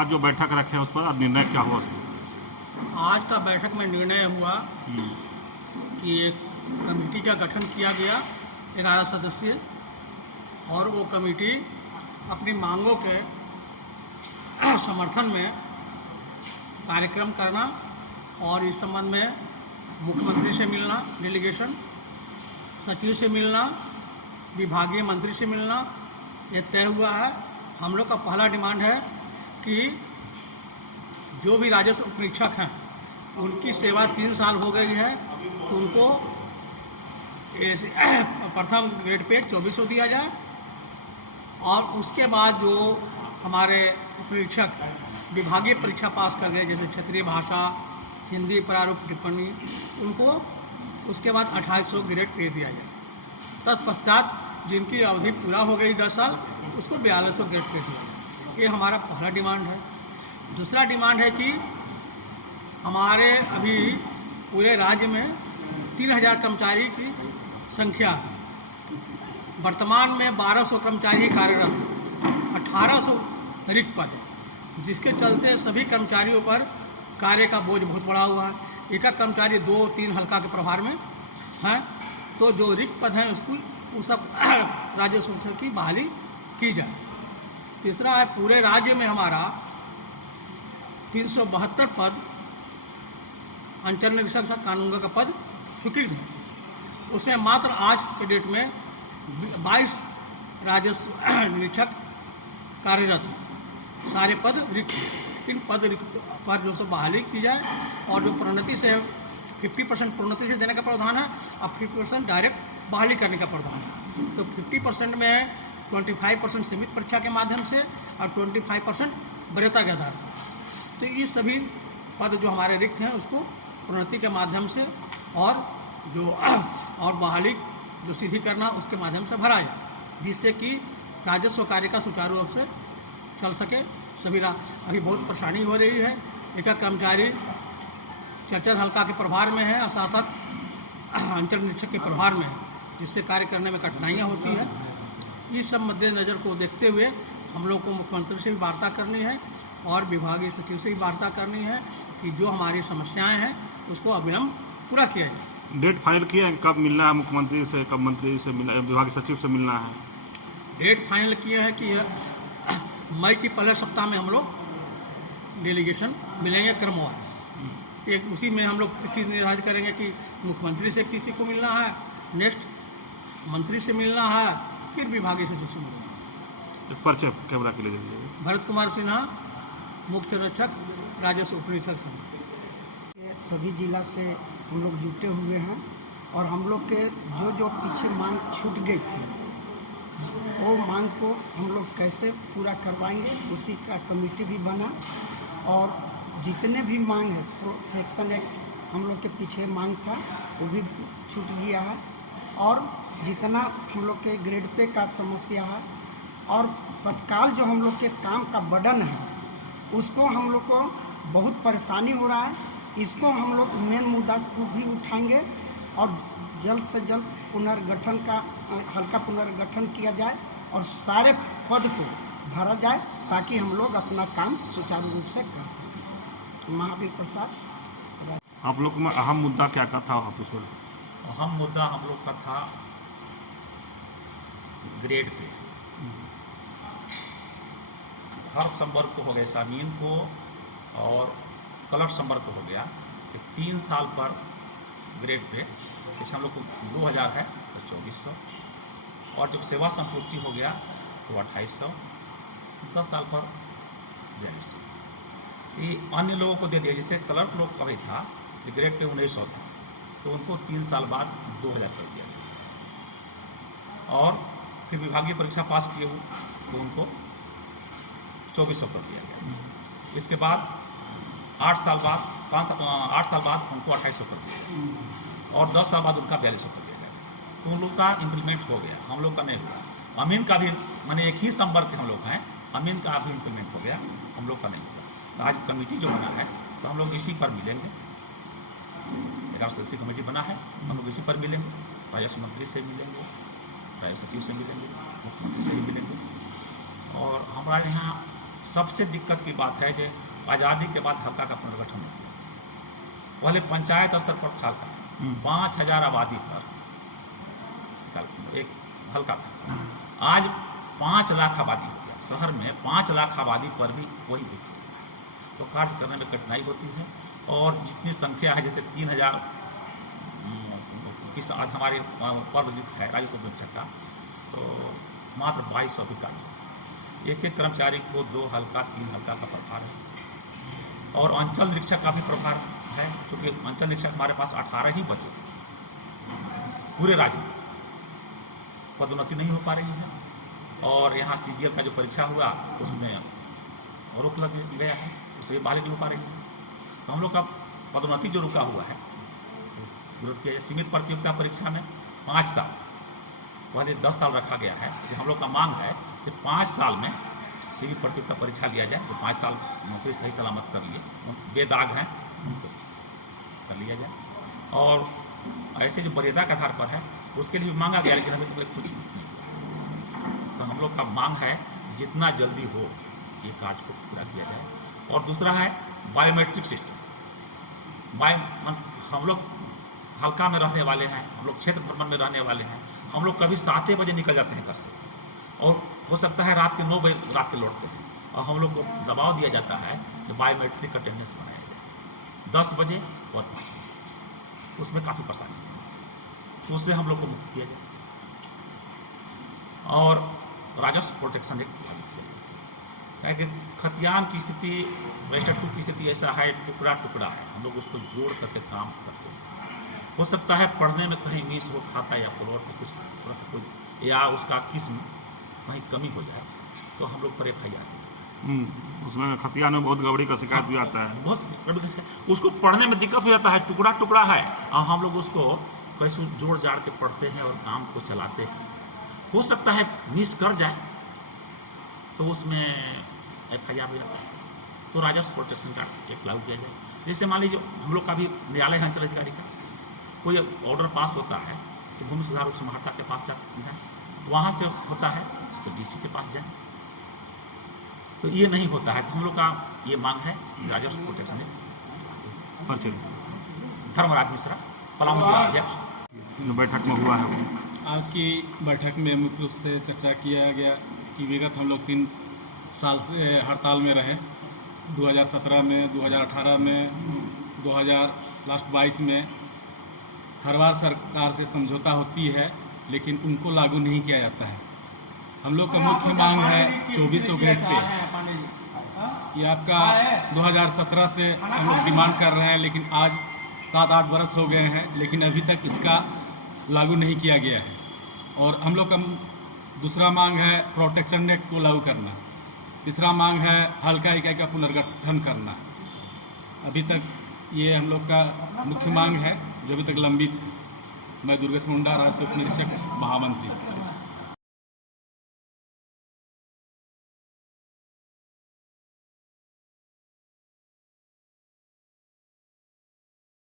आज जो बैठक रखे हैं उस पर निर्णय क्या हुआ उसमें? आज का बैठक में निर्णय हुआ कि एक कमेटी का गठन किया गया 11 सदस्यीय, और वो कमेटी अपनी मांगों के समर्थन में कार्यक्रम करना और इस संबंध में मुख्यमंत्री से मिलना, डेलीगेशन, सचिव से मिलना, विभागीय मंत्री से मिलना, ये तय हुआ है। हम लोग का पहला डिमांड है कि जो भी राजस्व उपरीक्षक हैं उनकी सेवा 3 साल हो गई है, तो उनको प्रथम ग्रेड पे 2400 दिया जाए, और उसके बाद जो हमारे उपरीक्षक विभागीय परीक्षा पास कर गए, जैसे क्षेत्रीय भाषा, हिंदी प्रारूप टिप्पणी, उनको उसके बाद 2800 ग्रेड पे दिया जाए। तत्पश्चात जिनकी अवधि पूरा हो गई 10 साल, उसको 4200 ग्रेड पे दिया जाए। ये हमारा पहला डिमांड है। दूसरा डिमांड है कि हमारे अभी पूरे राज्य में 3000 कर्मचारी की संख्या है। वर्तमान में 1200 कर्मचारी कार्यरत हैं, 1800 रिक्त पद है, जिसके चलते सभी कर्मचारियों पर कार्य का बोझ बहुत बढ़ा हुआ है। एक कर्मचारी 2-3 हल्का के प्रभार में हैं, तो जो रिक्त पद हैं उसको वो सब राजस्व उपरीक्षक की बहाली की जाए। तीसरा है, पूरे राज्य में हमारा 372 पद अंचल निरीक्षक कानूनगो का पद स्वीकृत है। उसमें मात्र आज के डेट में 22 राजस्व निरीक्षक कार्यरत हैं, सारे पद रिक्त हैं। इन पद रिक्त पर जो सब बहाली की जाए, और जो प्रोन्नति से 50% प्रोन्नति से देने का प्रावधान है और 50% डायरेक्ट बहाली करने का प्रावधान है। तो 50% में 25% सीमित परीक्षा के माध्यम से और 25% वरीयता के आधार पर। तो ये सभी पद जो हमारे रिक्त हैं उसको प्रोन्नति के माध्यम से और बहाली जो सीधी करना उसके माध्यम से भरा जाए, जिससे कि राजस्व कार्य का सुचारू रूप से चल सके। अभी बहुत परेशानी हो रही है। एक कर्मचारी 4 हल्का के प्रभार में है और साथ साथ अंचल निरीक्षक के प्रभार में है, जिससे कार्य करने में कठिनाइयाँ होती है। इस सब मद्देनज़र को देखते हुए हम लोग को मुख्यमंत्री से भी वार्ता करनी है और विभागीय सचिव से भी वार्ता करनी है कि जो हमारी समस्याएं हैं उसको अविलंब पूरा किया जाए। डेट फाइनल किया है, कब मिलना है मुख्यमंत्री से, कब मंत्री से मिलना, विभागीय सचिव से मिलना है? डेट फाइनल किया है कि मई की पहले सप्ताह में हम लोग डेलीगेशन मिलेंगे क्रमवार। एक उसी में हम लोग तिथि निर्धारित करेंगे कि मुख्यमंत्री से किसी को मिलना है, नेक्स्ट मंत्री से मिलना है, फिर विभागीय सचिव से मिलना है। एक परिचय कैमरा के लिए दीजिए। भरत कुमार सिन्हा, मुख्य संरक्षक राजस्व उपरीक्षक संघ। ये सभी जिला से हम लोग जुटे हुए हैं, और हम लोग के जो पीछे मांग छूट गई थी, वो मांग को हम लोग कैसे पूरा करवाएंगे, उसी का कमेटी भी बना। और जितने भी मांग है, प्रोटेक्शन एक्ट हम लोग के पीछे मांग था वो भी छूट गया है, और जितना हम लोग के ग्रेड पे का समस्या है और तत्काल जो हम लोग के काम का बर्डन है, उसको हम लोग को बहुत परेशानी हो रहा है। इसको हम लोग मेन मुद्दा को भी उठाएंगे और जल्द से जल्द पुनर्गठन का हल्का पुनर्गठन किया जाए और सारे पद को भरा जाए, ताकि हम लोग अपना काम सुचारू रूप से कर सकें। महावीर प्रसाद। आप लोग में अहम मुद्दा क्या का था ऑफिस में? अहम मुद्दा हम लोग का था ग्रेड पे। हर संवर्ग को हो गया, सामीन को और कलर संवर्ग को हो गया 3 साल पर ग्रेड पे। जैसे हम लोग को 2000 है तो 2400, और जब सेवा संपुष्टि हो गया तो 2800, 10 साल पर 4200। ये अन्य लोगों को दे दिया। जैसे क्लर्क लोग का भी था कि ग्रेड पे 1900 था, तो उनको 3 साल बाद 2000 कर दिया गया। और फिर विभागीय परीक्षा पास किए हुए तो उनको 2400 कर दिया गया। इसके बाद 8 साल बाद उनको 2800 कर दिया गया, और 10 साल बाद उनका 4200 कर दिया गया। तो उन लोग का इम्प्लीमेंट हो गया, हम लोग का नहीं हुआ। अमीन का भी, माने एक ही संवर्ग के हम लोग हैं, अमीन का भी इम्प्लीमेंट हो गया, हम लोग का नहीं हुआ। तो आज कमेटी जो बना है तो हम लोग इसी पर मिलेंगे। 11 सदस्यीय कमेटी बना है, हम लोग इसी पर मिलेंगे। राजस्व मंत्री से मिलेंगे, राजस्व सचिव से मिलेंगे, मुख्यमंत्री से भी मिलेंगे। और हमारे यहाँ सबसे दिक्कत की बात है कि आज़ादी के बाद हल्का का पुनर्गठन हो गया। पहले पंचायत स्तर पर था 5,000 आबादी पर एक हल्का था, आज 5 लाख आबादी हो गया। शहर में 5 लाख आबादी पर भी वही देखिए, तो कार्य करने में कठिनाई होती है। और जितनी संख्या है, जैसे 3,000 इस आज हमारे पर्व है राजस्व परीक्षक का, तो मात्र 2200 भी कार्य। एक कर्मचारी को 2 हल्का 3 हल्का का प्रभार है। और अंचल निरीक्षक का भी प्रभार है, क्योंकि अंचल निरीक्षक हमारे पास 18 ही बचे पूरे राज्य में, पदोन्नति नहीं हो पा रही है। और यहाँ CGL का जो परीक्षा हुआ उसमें रोक लग गया है, उससे बहाली नहीं हो पा रही है। तो हम लोग का पदोन्नति जो रुका हुआ है विरोध किया जाए। सीमित प्रतियोगिता परीक्षा में 5 साल, पहले 10 साल रखा गया है, लेकिन हम लोग का मांग है कि 5 साल में सीमित प्रतियोगिता परीक्षा लिया जाए। तो 5 साल नौकरी सही सलामत कर लिए, बेदाग हैं उनको कर लिया जाए। और ऐसे जो वरीयता के आधार पर है उसके लिए मांगा गया, लेकिन अभी तक कुछ नहीं हुआ। तो हम लोग का मांग है जितना जल्दी हो ये कार्य को पूरा किया जाए। और दूसरा है बायोमेट्रिक सिस्टम। हम लोग हल्का में रहने वाले हैं, हम लोग क्षेत्र भ्रमण में रहने वाले हैं, हम लोग कभी 7 बजे निकल जाते हैं घर से, और हो सकता है रात के 9 बजे रात के लौटते हैं, और हम लोग को दबाव दिया जाता है कि बायोमेट्रिक अटेंडेंस बनाया जाए 10 बजे और 5 बजे। उसमें काफ़ी परेशानी है, तो उससे हम लोग को मुक्त किया जाए। और राजस्व प्रोटेक्शन एक्ट लागू किया जाए, क्योंकि खतियान की स्थिति, रजिस्टर 2 की स्थिति ऐसा है, टुकड़ा टुकड़ा है, हम लोग उसको जोड़ करके काम करते हैं। हो सकता है पढ़ने में कहीं मिस हो, खाता या प्लॉट में कुछ थोड़ा सा कोई, या उसका किस्म कहीं कमी हो जाए, तो हम लोग पर FIR। उसमें खतियान में बहुत गड़बड़ी का शिकायत भी आता है, बहुत गड़बड़ी का शिकायत, उसको पढ़ने में दिक्कत हो जाता है, टुकड़ा टुकड़ा है, और हम लोग उसको कैसे जोड़ जाड़ के पढ़ते हैं और काम को चलाते हैं। हो सकता है मिस कर जाए तो उसमें FIR हो जाता है। तो राजस्व प्रोटेक्शन का एक लागू किया जाए। जैसे मान लीजिए हम लोग का भी न्यायालय है, अंचल अधिकारी का कोई ऑर्डर पास होता है तो भूमि सुधार उप समाहर्ता के पास जाए, वहाँ से होता है तो DC के पास जाए। तो ये नहीं होता है, तो हम लोग का ये मांग है राजस्व प्रोटेक्शन परिचय धर्मराज मिश्रा, पलामू जिला अध्यक्ष। जो बैठक में हुआ है वो आज की बैठक में मुख्य रूप से चर्चा किया गया कि विगत हम लोग 3 साल से हड़ताल में रहे, 2017 में, 2018 में, 2022 में। हर बार सरकार से समझौता होती है, लेकिन उनको लागू नहीं किया जाता है। हम लोग का मुख्य मांग है 2400 ग्रेड पे, ये आपका 2017 से हम लोग डिमांड कर रहे हैं, लेकिन आज 7-8 बरस हो गए हैं, लेकिन अभी तक इसका लागू नहीं किया गया है। और हम लोग का दूसरा मांग है प्रोटेक्शन एक्ट को लागू करना। तीसरा मांग है हल्का इकाई का पुनर्गठन करना। अभी तक ये हम लोग का मुख्य मांग है जो अभी तक लंबित है। मैं दुर्गेश मुंडा, राजस्व उप निरीक्षक, महामंत्री।